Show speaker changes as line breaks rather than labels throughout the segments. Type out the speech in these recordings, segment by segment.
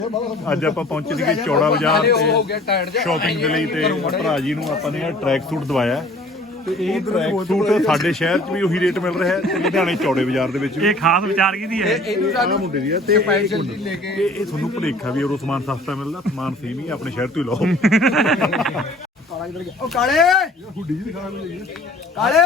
ਅੱਜ ਆਪਾਂ ਪਹੁੰਚੇ ਸੀਗੇ ਚੌੜਾ ਬਾਜ਼ਾਰ ਤੇ ਸ਼ਾਪਿੰਗ ਦੇ ਲਈ ਤੇ ਭਰਾ ਜੀ ਨੂੰ ਆਪਾਂ ਨੇ ਇਹ ਟਰੈਕ ਸੂਟ ਦਵਾਇਆ ਤੇ ਇਹ ਟਰੈਕ ਸੂਟ ਸਾਡੇ ਸ਼ਹਿਰ 'ਚ ਵੀ ਉਹੀ ਰੇਟ ਮਿਲ ਰਿਹਾ ਹੈ ਤੇ ਲੁਧਿਆਣੇ ਚੌੜੇ ਬਾਜ਼ਾਰ ਦੇ ਵਿੱਚ ਵੀ।
ਇਹ ਖਾਸ ਵਿਚਾਰ ਕਿਹਦੀ ਹੈ?
ਇਹ ਮੁੰਡੇ ਦੀ ਹੈ ਤੇ ਇਹ ਤੁਹਾਨੂੰ ਭੁਲੇਖਾ ਵੀ ਉਰੋਂ ਸਮਾਨ ਸਸਤਾ ਮਿਲਦਾ, ਸਮਾਨ ਸੇਮ ਹੀ ਆਪਣੇ ਸ਼ਹਿਰ ਤੋਂ ਹੀ ਲਓ।
ਉਹ ਕਾਲੇ ਕਾਲੇ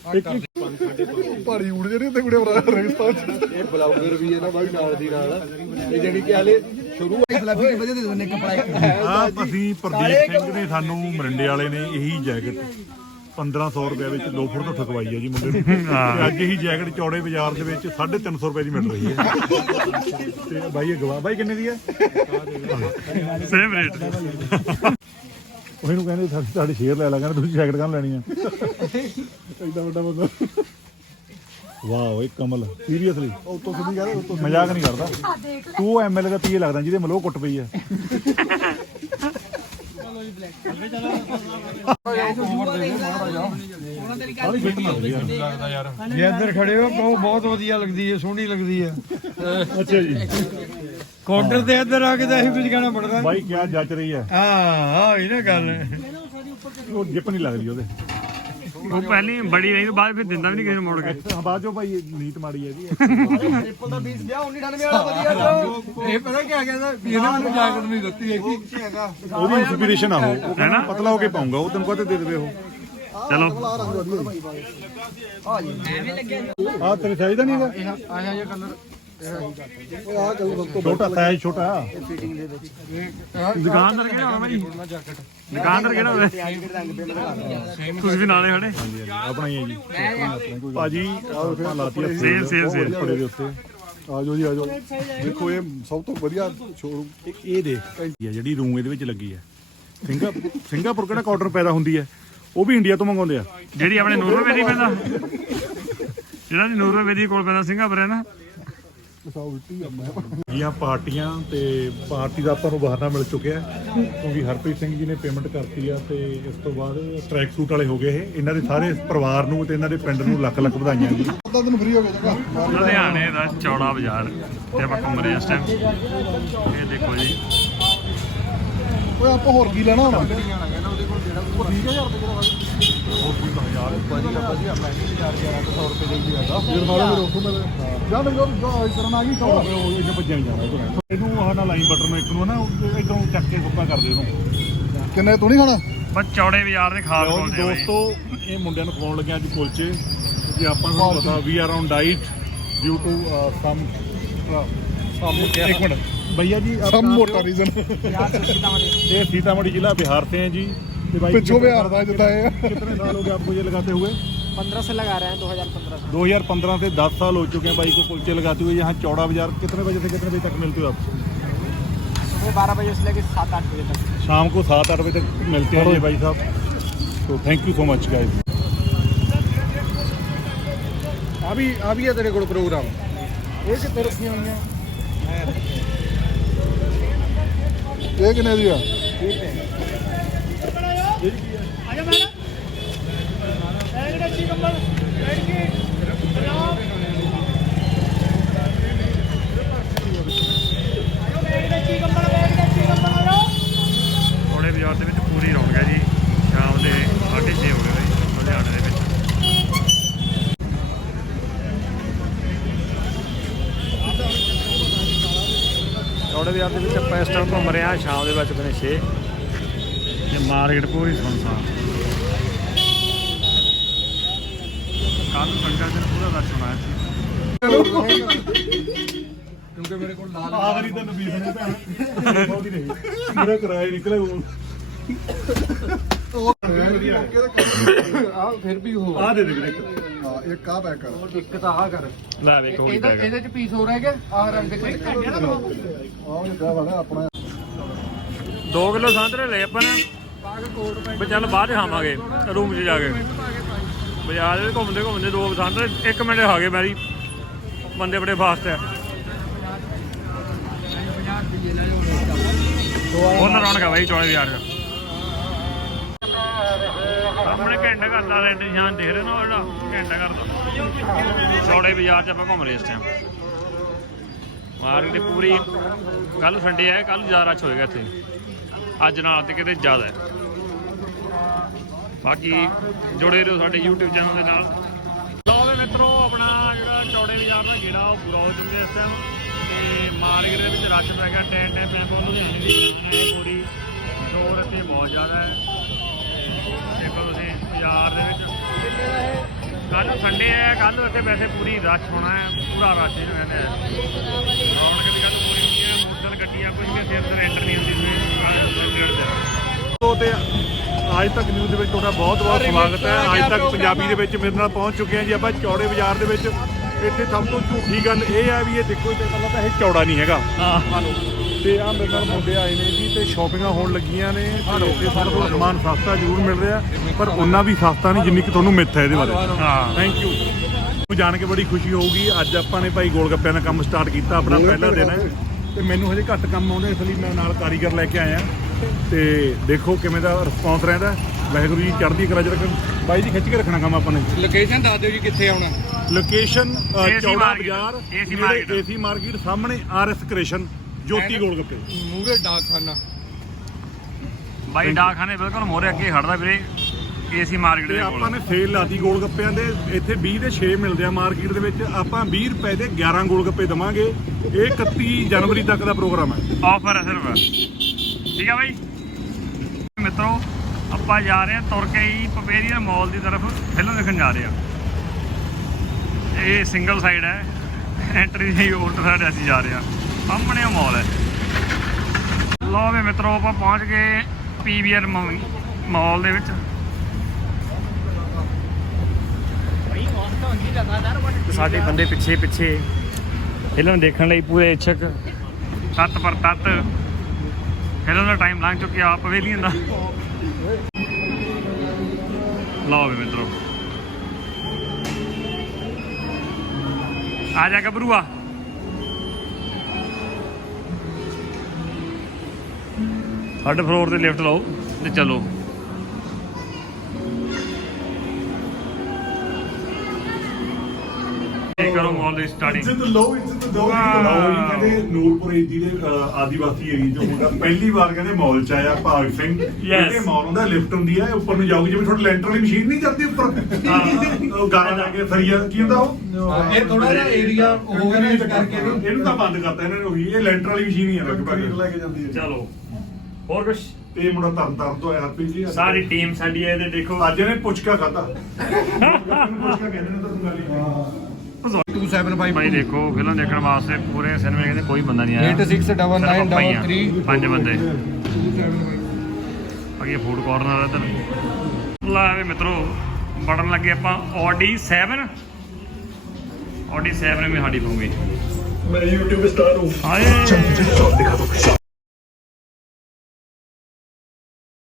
ਭਾਰੀ ਉੜ ਜਿਹੜੇ ਤੇ ਕੁੜੇ ਰੇਗਿਸਤਾਨ
ਇਹ ਬਲੌਗਰ ਵੀ ਹੈ ਨਾ ਬਾਈ ਨਾਲ ਦੀ ਨਾਲ ਇਹ ਜਿਹੜੀ ਕਿ ਹਾਲੇ ਸ਼ੁਰੂ ਫਲੈਪੀ ਦੇ ਵਧੀਆ ਦੇ ਦਿੰਦੇ ਕੱਪੜਾ।
ਆ ਅਸੀਂ ਪ੍ਰਦੀਪ ਸਿੰਘ ਨੇ ਸਾਨੂੰ ਮਰਿੰਡੇ ਵਾਲੇ ਨੇ ਇਹੀ ਜੈਕਟ 1500 ਰੁਪਏ ਵਿੱਚ 2 ਫੁੱਟ ਤੋਂ ਠਕਵਾਈ ਹੈ ਜੀ ਮੁੰਡੇ ਨੂੰ ਤੇ ਅੱਜ ਇਹੀ ਜੈਕਟ ਚੌੜੇ ਬਾਜ਼ਾਰ ਦੇ ਵਿੱਚ 350 ਰੁਪਏ ਦੀ ਮਿਲ ਰਹੀ ਹੈ ਤੇ ਬਾਈ ਇਹ ਗਵਾ ਬਾਈ ਕਿੰਨੇ ਦੀ ਹੈ?
Same rate.
ਉਹਨੂੰ ਕਹਿੰਦੇ ਸਾਡੇ ਸ਼ੇਅਰ ਲੈ ਲਾ, ਕਹਿੰਦੇ ਤੁਸੀਂ ਜੈਕਟ ਕਾਹਨ ਲੈਣੀ ਆ ਐਡਾ ਵੱਡਾ ਬੰਦਾ। ਵਾਓ ਇਹ ਕਮਲ ਸੀਰੀਅਸਲੀ ਉਤੋਂ ਸਿੱਧੀ ਕਰ, ਉਤੋਂ ਮਜ਼ਾਕ ਨਹੀਂ ਕਰਦਾ ਤੂੰ ਐਮਐਲਏ ਦਾ ਪੀਏ ਲੱਗਦਾ ਜਿਹਦੇ ਮਲੋਹ ਕੁੱਟ ਪਈ ਆ।
ਜੇ ਇੱਧਰ ਖੜੇ ਹੋ ਕਹੋ ਬਹੁਤ ਵਧੀਆ ਲੱਗਦੀ ਹੈ, ਸੋਹਣੀ ਲੱਗਦੀ ਹੈ।
ਅੱਛਾ ਜੀ
ਕਾਊਂਟਰ ਤੇ ਇੱਧਰ ਆ ਕੇ ਤਾਂ ਇਹੀ ਕੁਝ ਕਹਿਣਾ ਪੜਦਾ।
ਬਾਈ ਕਿਆ ਜੱਚ ਰਹੀ ਹੈ?
ਹਾਂ ਇਹ ਨਾ ਗੱਲ
ਉਹ ਜਿੱਪ ਨਹੀਂ ਲੱਗਦੀ ਉਹਦੇ।
ਉਹ ਪਹਿਲੀ ਬੜੀ ਰਹੀ ਤੋਂ ਬਾਅਦ ਫਿਰ ਦਿੰਦਾ ਵੀ ਨਹੀਂ ਕਿਸੇ ਨੂੰ ਮੋੜ ਕੇ।
ਬਾਅਦ ਚੋਂ ਭਾਈ ਨੀਤ ਮਾੜੀ ਹੈ ਜੀ।
ਟ੍ਰਿਪਲ ਦਾ 20 ਗਿਆ 1998 ਵਾਲਾ ਵਧੀਆ
ਇਹ ਪਤਾ ਕੀ ਕਹਿੰਦਾ ਵੀ ਇਹਨੇ ਮੈਨੂੰ ਜਾਕਟ ਨਹੀਂ ਦਿੱਤੀ ਹੈਗੀ।
ਉਹਦੀ ਇੰਸਪੀਰੇਸ਼ਨ ਆ ਉਹ ਹੈ ਨਾ, ਪਤਲਾ ਹੋ ਕੇ ਪਾਉਂਗਾ ਉਹ ਤੈਨੂੰ ਕਹਤੇ ਦੇ ਦੇਵੇ ਉਹ।
ਚਲੋ
ਆ ਤੇਰੇ ਸਾਈਜ਼ ਦਾ ਨਹੀਂ ਹੈਗਾ
ਆਇਆ ਜੇ ਕਲਰ
ਛੋਟਾ ਸਾਈਜ਼ ਛੋਟਾ।
ਦੁਕਾਨਦਾਰ ਕਿਹੜਾ ਹੋਣਾ ਭਾਈ? ਦੁਕਾਨਦਾਰ ਕਿਹੜਾ ਹੋਵੇ? ਤੁਸੀਂ ਵੀ ਨਾਲੇ ਖੜੇ?
ਆਪਣਾ ਹੀ ਹੈ ਜੀ ਭਾਜੀ। ਆਹ ਲਾਤੀ
ਸੇਲ
ਪੜੇ ਦੇ ਉੱਤੇ। ਆਜੋ ਜੀ ਆਜੋ, ਦੇਖੋ ਇਹ ਸਭ ਤੋਂ ਵਧੀਆ ਸ਼ੋਰੂਮ। ਇਹ ਦੇਖ ਜਿਹੜੀ ਰੂਮ ਇਹਦੇ ਵਿੱਚ ਲੱਗੀ ਹੈ ਸਿੰਗਾਪੁਰ ਕਿਹੜਾ ਕਾਟਨ ਪੈਦਾ ਹੁੰਦੀ ਹੈ, ਉਹ ਵੀ ਇੰਡੀਆ ਤੋਂ ਮੰਗਾਉਂਦੇ ਆ।
ਜਿਹੜੀ ਆਪਣੇ ਨੂਰਵੇ ਵੇਦੀ ਪੈਂਦਾ, ਜਿਹੜਾ ਦੀ ਨੂਰਵੇ ਵੇਦੀ ਕੋਲ ਪੈਂਦਾ ਸਿੰਗਾਪੁਰ ਹੈ ਨਾ।
ਜੀਆਂ ਪਾਰਟੀਆਂ ਤੇ ਪਾਰਟੀ ਦਾ ਆਪਾਂ ਨੂੰ ਬਹਾਨਾ ਮਿਲ ਚੁੱਕਿਆ ਕਿਉਂਕਿ ਹਰਪ੍ਰੀਤ ਸਿੰਘ ਜੀ ਨੇ ਪੇਮੈਂਟ ਕਰਤੀ ਆ ਤੇ ਇਸ ਤੋਂ ਬਾਅਦ ਟਰੈਕ ਸੂਟ ਵਾਲੇ ਹੋ ਗਏ ਇਹ। ਇਹਨਾਂ ਦੇ ਸਾਰੇ ਪਰਿਵਾਰ ਨੂੰ ਤੇ ਇਹਨਾਂ ਦੇ ਪਿੰਡ ਨੂੰ ਲੱਖ ਲੱਖ ਵਧਾਈਆਂ ਜੀ।
ਲੁਧਿਆਣੇ ਦਾ ਚੌੜਾ ਬਾਜ਼ਾਰ ਤੇ ਆਪਾਂ ਘੁੰਮ ਰਹੇ ਇਸ ਟਾਈਮ। ਇਹ ਦੇਖੋ ਜੀ
ਓਏ ਆਪਾਂ ਹੋਰ ਕੀ ਲੈਣਾ ਹੁਣ? ਇਹਨੂੰ ਆਹ ਨਾਲ ਲਾਈਨ ਬਟਰ ਨੂੰ ਇੱਕ ਨੂੰ ਨਾ ਇਧਰੋਂ ਚੱਕ ਕੇ ਸੁੱਕਾ ਕਰ ਦੇ ਉਹਨੂੰ। ਕਿੰਨੇ ਤੂੰ ਨਹੀਂ ਖਾਣਾ?
ਬਸ ਚੌੜੇ ਬਾਜ਼ਾਰ ਦੇ ਖਾਸ ਬੋਲਦੇ ਆ
ਦੋਸਤੋ ਇਹ ਮੁੰਡਿਆਂ ਨੂੰ ਖਵਾਉਣ ਲੱਗਿਆ ਅੱਜ ਕੁਲਚੇ ਕਿ ਆਪਾਂ ਨੂੰ ਪਤਾ we are on diet due to some एक मिनट भैया जी सब मोटा रीजन ये सीतामढ़ी जिला बिहार से हैं जी। पिछो बिहार था जितना है। कितने साल हो गए आपको ये लगाते हुए?
15 से लगा रहे हैं 2015 से।
2015 से 10 साल हो चुके हैं भाई को कुलचे लगाते हुए। यहाँ चौड़ा बाजार कितने बजे से कितने बजे तक मिलते हो आप?
सुबह 12 बजे से लेकर 7-8 बजे तक।
शाम को 7-8 बजे तक मिलते हैं ये भाई साहब। तो thank you so much guys.
अभी है तेरे को प्रोग्राम ये कितने रखी हुई है?
ये कितने दिया?
ਚੌੜੇ ਬਾਜ਼ਾਰ ਦੇ ਵਿੱਚ ਪੂਰੀ ਰੌਣਕ ਹੈ ਜੀ। ਸ਼ਾਮ ਦੇ 6:30 ਹੋ ਗਏ ਜੀ ਲੁਧਿਆਣੇ ਦੇ ਵਿੱਚ। ਚੌੜੇ ਬਾਜ਼ਾਰ ਦੇ ਵਿੱਚ ਆਪਾਂ ਇਸ ਟਾਈਮ ਘੁੰਮ ਰਹੇ ਹਾਂ। ਸ਼ਾਮ ਦੇ ਵਿੱਚ ਬਣੇ 6 ਤੇ ਮਾਰਕੀਟ ਪੂਰੀ ਸੁੰਨਸਾਨ। ਕੱਲ ਸੰਗਤ ਨੇ ਪੂਰਾ ਰਸ਼ ਹੋਣਾ ਹੈ
क्योंकि मेरे को लाल
आखिरी दिन 20 ने भैन बहुत ही नहीं मेरा किराया निकले वो
फिर भी हो
आ दे दे एक का पैक कर
एक ਤਾਂ ਆ ਕਰ
ਲੈ ਵੇਖੋ ਕੀ ਪੈਗਾ।
ਇਹਦੇ ਚ ਪੀਸ ਹੋ ਰਿਹਾ ਕਿ ਆ ਰੰਗ ਦੇ
आओ ये क्या वाला अपना
2 ਕਿਲੋ ਸੰਤਰੇ ਲਏ ਆਪਾਂ ਨੇ ਵੀ ਚੱਲ ਬਾਅਦ ਖਾਵਾਂਗੇ ਰੂਮ 'ਚ ਜਾ ਕੇ। ਬਾਜ਼ਾਰ ਦੇ ਘੁੰਮਦੇ ਘੁੰਮਦੇ 2 ਸੰਤਰੇ 1 ਮਿੰਟ ਖਾ ਗਏ। ਮੇਰੀ ਬੰਦੇ ਬੜੇ ਫਾਸਟ ਹੈ। ਉਹਨਾਂ ਰੌਣਕ ਹੈ ਬਾਈ ਚੌੜੇ ਬਾਜ਼ਾਰ 'ਚ। ਆਪਣੇ ਘੰਟਾ ਘਰ ਦਾ ਰੈਂਟ ਨਿਸ਼ਾਨ ਦੇਖ ਰਹੇ ਨਾ, ਉਹ ਜਿਹੜਾ ਘੰਟਾ ਘਰ ਦਾ ਚੌੜੇ ਬਾਜ਼ਾਰ 'ਚ ਆਪਾਂ ਘੁੰਮ ਰਹੇ ਇਸ ਟਾਈਮ। ਮਾਰਕੀਟ ਪੂਰੀ ਕੱਲ ਸੰਡੇ ਹੈ, ਕੱਲ ਜ਼ਿਆਦਾ ਰਸ਼ ਹੋਏਗਾ ਇੱਥੇ, ਅੱਜ ਨਾਲ ਤੇ ਕਿਤੇ ਜ਼ਿਆਦਾ ਹੈ। ਬਾਕੀ ਜੁੜੇ ਰਹੋ ਸਾਡੇ YouTube ਚੈਨਲ ਦੇ ਨਾਲ। ਲਓ ਵੀ ਮਿੱਤਰੋ, ਆਪਣਾ ਜਿਹੜਾ ਚੌੜੇ ਬਾਜ਼ਾਰ ਦਾ ਗੇੜਾ ਉਹ ਪੂਰਾ ਹੋ ਚੁੱਕਿਆ ਇਸ ਟਾਈਮ, ਤੇ ਮਾਰਕੀਟ ਦੇ ਵਿੱਚ ਰਸ਼ ਪੈ ਗਿਆ। ਟੈਂ ਪੈਂਪੋ ਲੁਧਿਆਣੇ ਦੀ ਪੂਰੀ ਸ਼ੋਰ ਇੱਥੇ ਬਹੁਤ ਜ਼ਿਆਦਾ ਹੈ। ਦੇਖੋ ਤੁਸੀਂ ਬਾਜ਼ਾਰ ਦੇ ਵਿੱਚ ਕੱਲ ਸੰਡੇ ਹੈ, ਕੱਲ ਇੱਥੇ ਵੈਸੇ ਪੂਰੀ ਰਸ਼ ਹੋਣਾ ਹੈ, ਪੂਰਾ ਰਸ਼ ਹੀ ਰਹਿੰਦਾ ਹੈ। ਰੌਣਕ ਦੀ ਗੱਲ ਪੂਰੀ ਹੁੰਦੀ ਹੈ। ਮੋਟਰ ਗੱਡੀਆਂ ਕੁਝ ਵੀ ਸਿਰ ਐਂਟਰ ਨਹੀਂ ਹੁੰਦੀ
ਤੇ ਅੱਜ ਤੱਕ ਨਿਊਜ਼ ਦੇ ਵਿੱਚ ਤੁਹਾਡਾ ਬਹੁਤ ਬਹੁਤ ਸਵਾਗਤ ਹੈ। ਅੱਜ ਤੱਕ ਪੰਜਾਬੀ ਦੇ ਵਿੱਚ ਮੇਰੇ ਨਾਲ ਪਹੁੰਚ ਚੁੱਕੇ ਹਾਂ ਜੀ ਆਪਾਂ ਚੌੜੇ ਬਾਜ਼ਾਰ ਦੇ ਵਿੱਚ। ਇੱਥੇ ਸਭ ਤੋਂ ਝੂਠੀ ਗੱਲ ਇਹ ਹੈ ਵੀ ਇਹ ਦੇਖੋ ਤੇ ਪਹਿਲਾਂ ਤਾਂ ਇਹ ਚੌੜਾ ਨਹੀਂ ਹੈਗਾ ਤੇ ਆ ਮੇਰੇ ਨਾਲ ਮੁੰਡੇ ਆਏ ਨੇ ਜੀ ਤੇ ਸ਼ਾਪਿੰਗਾਂ ਹੋਣ ਲੱਗੀਆਂ ਨੇ ਤੇ ਸਾਡੇ ਕੋਲ ਸਮਾਨ ਸਸਤਾ ਜ਼ਰੂਰ ਮਿਲ ਰਿਹਾ ਪਰ ਉਹਨਾਂ ਵੀ ਸਸਤਾ ਨਹੀਂ ਜਿੰਨੀ ਕਿ ਤੁਹਾਨੂੰ ਮਿੱਥ ਹੈ ਇਹਦੇ ਬਾਰੇ।
ਹਾਂ,
ਥੈਂਕ ਯੂ। ਮੈਨੂੰ ਜਾਣ ਕੇ ਬੜੀ ਖੁਸ਼ੀ ਹੋਊਗੀ। ਅੱਜ ਆਪਾਂ ਨੇ ਭਾਈ ਗੋਲ ਗੱਪਿਆਂ ਦਾ ਕੰਮ ਸਟਾਰਟ ਕੀਤਾ, ਆਪਣਾ ਪਹਿਲਾ ਦਿਨ ਹੈ ਤੇ ਮੈਨੂੰ ਹਜੇ ਘੱਟ ਕੰਮ ਆਉਂਦਾ, ਇਸ ਲਈ ਮੈਂ ਨਾਲ ਕਾਰੀਗਰ ਲੈ ਕੇ ਆਇਆ ਤੇ ਦੇਖੋ ਕਿਵੇਂ ਦਾ ਰਿਸਪੌਂਸ ਰਹਿੰਦਾ। ਵਾਹਿਗੁਰੂ ਜੀ ਚੜ੍ਹਦੀ ਕਲਾ ਚ ਰੱਖਣ। ਬਾਈ ਜੀ ਖਿੱਚ ਕੇ ਰੱਖਣਾ ਕੰਮ ਆਪਾਂ ਨੇ।
ਲੋਕੇਸ਼ਨ ਦੱਸ ਦਿਓ ਜੀ ਕਿੱਥੇ ਆਉਣਾ।
Location Chaura Bazaar,
AC
market ਸਾਹਮਣੇ RS ਕ੍ਰਿਸ਼ਨ ਜੋਤੀ ਗੋਲ ਗੱਪੇ
ਮੂਰੇ ਡਾਕਖਾਨਾ।
ਬਾਈ ਡਾਕਖਾਨੇ ਬਿਲਕੁਲ ਮੋਰੇ ਅੱਗੇ ਖੜਦਾ ਵੀਰੇ, ਏਸੀ ਮਾਰਕੀਟ
ਤੇ
ਦੇ
ਆਪਾਂ
ਕੋਲ।
ਨੇ ਸੇਲ ਲਾਤੀ ਗੋਲ ਗੱਪਿਆਂ ਦੇ। ਇੱਥੇ 20 ਦੇ 6 ਮਿਲਦੇ ਆ ਮਾਰਕੀਟ ਦੇ ਵਿੱਚ। ਆਪਾਂ 20 ਰੁਪਏ ਦੇ 11 ਗੋਲ ਗੱਪੇ ਦੇਵਾਂਗੇ। ਇਹ 31 ਜਨਵਰੀ ਤੱਕ ਦਾ ਪ੍ਰੋਗਰਾਮ ਹੈ।
ਆਫਰ ਹੈ ਸਿਰਫ, ਠੀਕ ਹੈ ਬਾਈ। ਮਿੱਤਰੋ ਆਪਾਂ ਜਾ ਰਹੇ ਹਾਂ ਤੁਰ ਕੇ ਹੀ ਪਵੇਲੀਅਨ ਮਾਲ ਦੀ ਤਰਫ ਫਿਲਮ ਦੇਖਣ ਜਾ ਰਹੇ ਹਾਂ। ਇਹ ਸਿੰਗਲ ਸਾਈਡ ਹੈ, ਐਂਟਰੀ ਦੀ ਉਲਟ ਸਾਈਡ ਅਸੀਂ ਜਾ ਰਹੇ ਹਾਂ, ਸਾਹਮਣੇ ਮਾਲ ਹੈ। ਲਓ ਵੀ ਮਿੱਤਰੋ ਆਪਾਂ ਪਹੁੰਚ ਗਏ PVR ਮਾਲ ਦੇ ਵਿੱਚ। ਸਾਡੇ ਬੰਦੇ ਪਿੱਛੇ ਪਿੱਛੇ ਫਿਲਮ ਦੇਖਣ ਲਈ ਪੂਰੇ ਇੱਛਕ, ਤੱਤ ਪਰ ਤੱਤ। ਫਿਲਮ ਦਾ ਟਾਈਮ ਲੰਘ ਚੁੱਕਿਆ ਆ ਪਵੇਲੀਅਨ ਦਾ। ਲਓ ਵੀ ਮਿੱਤਰੋ, ਆ ਜਾ ਗੱਭਰੂਆ। ਥਰਡ ਫਲੋਰ ਤੇ ਲਿਫਟ ਲਓ ਤੇ ਚਲੋ। ਕਰੋ ਮਾਲ ਦੀ ਸਟਾਰਟਿੰਗ।
ਕਹਿੰਦੇ ਨੂਰਪੁਰ ਏਜੀ ਦੇ ਆਦੀਵਾਸੀ ਏਰੀਆ ਚੋਂ ਮੁੰਡਾ ਪਹਿਲੀ ਵਾਰ ਕਹਿੰਦੇ ਮਾਲ ਚ ਆਇਆ ਭਾਗ ਸਿੰਘ। ਇਹ ਮਾਲ ਹੁੰਦਾ, ਲਿਫਟ ਹੁੰਦੀ ਹੈ, ਉੱਪਰ ਨੂੰ ਜਾਊਗੀ ਜਿਵੇਂ ਤੁਹਾਡੀ ਲੈਂਟਰ ਵਾਲੀ ਮਸ਼ੀਨ ਨਹੀਂ ਜਾਂਦੀ ਉੱਪਰ, ਉਹ ਗਾਣਾ ਲਾ ਕੇ ਸਰੀਆ ਕੀ ਹੁੰਦਾ ਉਹ।
ਇਹ ਥੋੜਾ ਜਿਹਾ ਏਰੀਆ ਹੋ ਗਿਆ ਨਾ ਇਸ ਕਰਕੇ
ਇਹਨੂੰ ਤਾਂ ਬੰਦ ਕਰਤਾ ਇਹਨਾਂ ਨੇ। ਉਹੀ ਇਹ ਲੈਂਟਰ ਵਾਲੀ ਮਸ਼ੀਨ ਹੀ ਹੈ ਲਗਭਗ ਲੈ ਕੇ ਜਾਂਦੀ ਹੈ।
ਚਲੋ ਹੋਰ ਕੁਛ।
ਤੇ ਮੁੰਡਾ ਤਰਨ ਤੋਂ ਆਇਆ ਹਰਪ੍ਰੀਤ ਜੀ।
ਸਾਰੀ ਟੀਮ ਸਾਡੀ ਹੈ ਤੇ ਦੇਖੋ
ਅੱਜ ਇਹਨੇ ਪੁਚਕਾ ਖਾਧਾ। ਪੁਚਕਾ ਕਹਿੰਦੇ ਨੇ ਤਾਂ ਗੱਲ
275
ਭਾਈ ਦੇਖੋ ਫਿਲਮ ਦੇਖਣ ਵਾਸਤੇ ਪੂਰੇ ਸਿਨੇਮੇ ਕਹਿੰਦੇ ਕੋਈ ਬੰਦਾ ਨਹੀਂ ਆਇਆ।
869933
5 ਬੰਦੇ। ਅੱਗੇ ਫੂਡ ਕਾਰਨਰ ਹੈ ਇੱਧਰ। ਲੈ ਵੀ ਮਿੱਤਰੋ ਵੜਨ ਲੱਗੇ ਆਪਾਂ Audi 7। Audi 7 ਵੀ ਸਾਡੀ ਪਊਗੀ।
ਮੈਂ YouTube ਸਟਾਰ ਹੂੰ।
ਹਾਏ